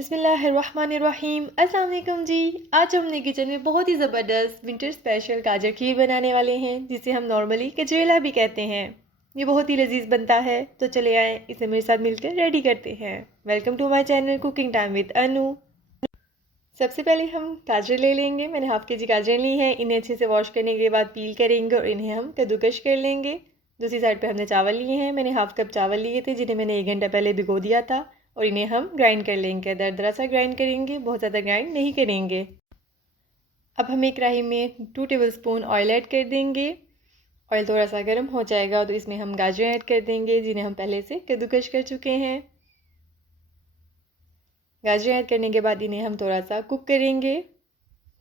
बिस्मिल्लाहिर्रहमानिर्रहीम। अस्सलाम वालेकुम जी। आज हम अपने किचन में बहुत ही ज़बरदस्त विंटर स्पेशल गाजर खीर बनाने वाले हैं, जिसे हम नॉर्मली गजरेला भी कहते हैं। ये बहुत ही लजीज बनता है, तो चले आए इसे मेरे साथ मिलकर रेडी करते हैं। Welcome to my channel cooking time with Anu. सबसे पहले हम गाजर ले लेंगे। मैंने हाफ के जी गाजर ली हैं। इन्हें अच्छे से वॉश करने के बाद पील करेंगे और इन्हें हम कद्दूकश कर लेंगे। दूसरी साइड पर हमने चावल लिए हैं। मैंने हाफ कप चावल लिए थे, जिन्हें मैंने 1 घंटा पहले भिगो दिया था, और इन्हें हम ग्राइंड कर लेंगे। दरदरा सा ग्राइंड करेंगे, बहुत ज़्यादा ग्राइंड नहीं करेंगे। अब हम एक कढ़ाई में 2 टेबलस्पून ऑयल ऐड कर देंगे। ऑयल थोड़ा सा गर्म हो जाएगा तो इसमें हम गाजर ऐड कर देंगे, जिन्हें हम पहले से कद्दूकश कर चुके हैं। गाजर ऐड करने के बाद इन्हें हम थोड़ा सा कुक करेंगे।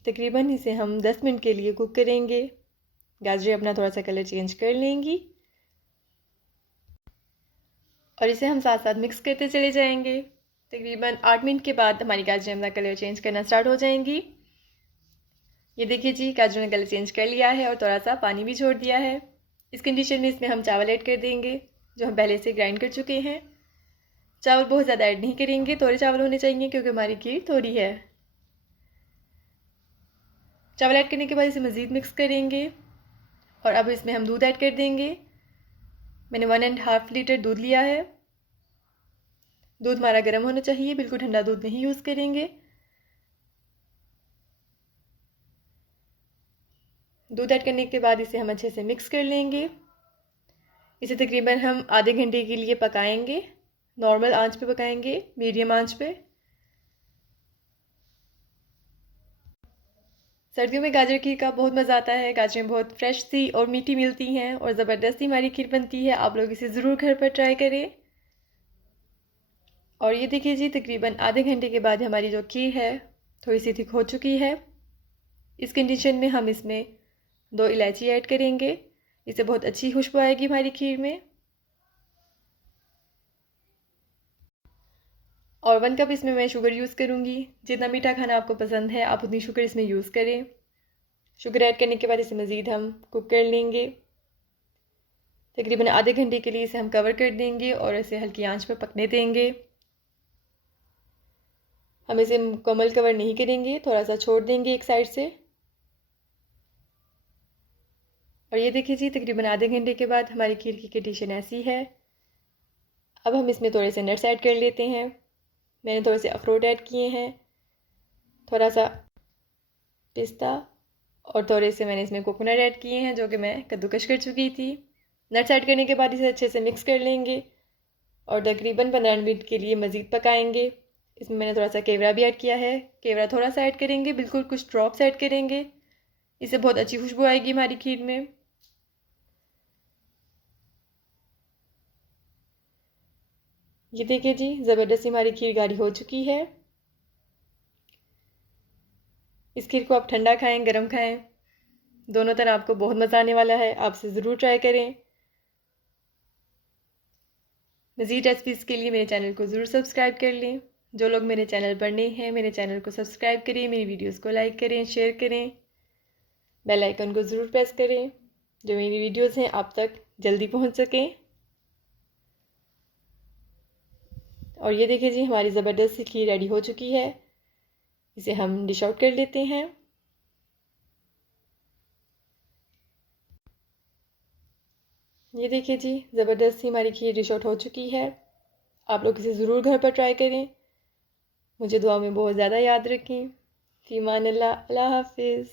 तकरीबन इसे हम 10 मिनट के लिए कुक करेंगे। गाजरें अपना थोड़ा सा कलर चेंज कर लेंगी और इसे हम साथ साथ मिक्स करते चले जाएंगे। तकरीबन 8 मिनट के बाद हमारी गाजरें अपना कलर चेंज करना स्टार्ट हो जाएंगी। ये देखिए जी, गाजरों ने कलर चेंज कर लिया है और थोड़ा सा पानी भी छोड़ दिया है। इस कंडीशन में इसमें हम चावल ऐड कर देंगे, जो हम पहले से ग्राइंड कर चुके हैं। चावल बहुत ज़्यादा ऐड नहीं करेंगे, थोड़े चावल होने चाहिए क्योंकि हमारी खीर थोड़ी है। चावल ऐड करने के बाद इसे मज़ीद मिक्स करेंगे और अब इसमें हम दूध ऐड कर देंगे। मैंने 1.5 लीटर दूध लिया है। दूध हमारा गर्म होना चाहिए, बिल्कुल ठंडा दूध नहीं यूज़ करेंगे। दूध ऐड करने के बाद इसे हम अच्छे से मिक्स कर लेंगे। इसे तकरीबन हम आधे घंटे के लिए पकाएंगे। नॉर्मल आंच पे पकाएंगे, मीडियम आंच पे। सर्दियों में गाजर खीर का बहुत मज़ा आता है। गाजरें बहुत फ्रेश सी और मीठी मिलती हैं और ज़बरदस्ती हमारी खीर बनती है। आप लोग इसे ज़रूर घर पर ट्राई करें। और ये देखिए जी, तकरीबन आधे घंटे के बाद हमारी जो खीर है थोड़ी सी थिक हो चुकी है। इस कंडीशन में हम इसमें 2 इलायची ऐड करेंगे। इससे बहुत अच्छी खुशबू आएगी हमारी खीर में। और 1 कप इसमें मैं शुगर यूज़ करूँगी। जितना मीठा खाना आपको पसंद है आप उतनी शुगर इसमें यूज़ करें। शुगर ऐड करने के बाद इसे मज़ीद हम कुक कर लेंगे। तकरीबन आधे घंटे के लिए इसे हम कवर कर देंगे और इसे हल्की आंच पर पकने देंगे। हम इसे मुकम्मल कवर नहीं करेंगे, थोड़ा सा छोड़ देंगे एक साइड से। और ये देखिए जी, तकरीबन आधे घंटे के बाद हमारी खीर की कंडीशन ऐसी है। अब हम इसमें थोड़े से नट्स ऐड कर लेते हैं। मैंने थोड़े से अखरोट ऐड किए हैं, थोड़ा सा पिस्ता, और थोड़े से मैंने इसमें कोकोनट ऐड किए हैं, जो कि मैं कद्दूकश कर चुकी थी। नट्स ऐड करने के बाद इसे अच्छे से मिक्स कर लेंगे और तकरीबन 15 मिनट के लिए मज़ीद पकाएंगे। इसमें मैंने थोड़ा सा केवड़ा भी ऐड किया है। केवड़ा थोड़ा सा ऐड करेंगे, बिल्कुल कुछ ड्रॉप्स ऐड करेंगे। इससे बहुत अच्छी खुशबू आएगी हमारी खीर में। ये देखिए जी, ज़बरदस्ती हमारी खीर गाढ़ी हो चुकी है। इस खीर को आप ठंडा खाएं, गरम खाएं, दोनों तरह आपको बहुत मज़ा आने वाला है। आप इसे ज़रूर ट्राई करें। मज़ीद रेसिपीज़ के लिए मेरे चैनल को ज़रूर सब्सक्राइब कर लें। जो लोग मेरे चैनल पर नए हैं, मेरे चैनल को सब्सक्राइब करें, मेरी वीडियोस को लाइक करें, शेयर करें, बेल आइकन को ज़रूर प्रेस करें, जो मेरी वीडियोस हैं आप तक जल्दी पहुंच सकें। और ये देखिए जी, हमारी ज़बरदस्त सी खीर रेडी हो चुकी है। इसे हम डिश आउट कर लेते हैं। ये देखिए जी, ज़बरदस्त सी हमारी खीर डिश आउट हो चुकी है। आप लोग इसे ज़रूर घर पर ट्राई करें। मुझे दुआ में बहुत ज़्यादा याद रखें। फ़ी अमान अल्लाह। अल्लाह हाफिज़।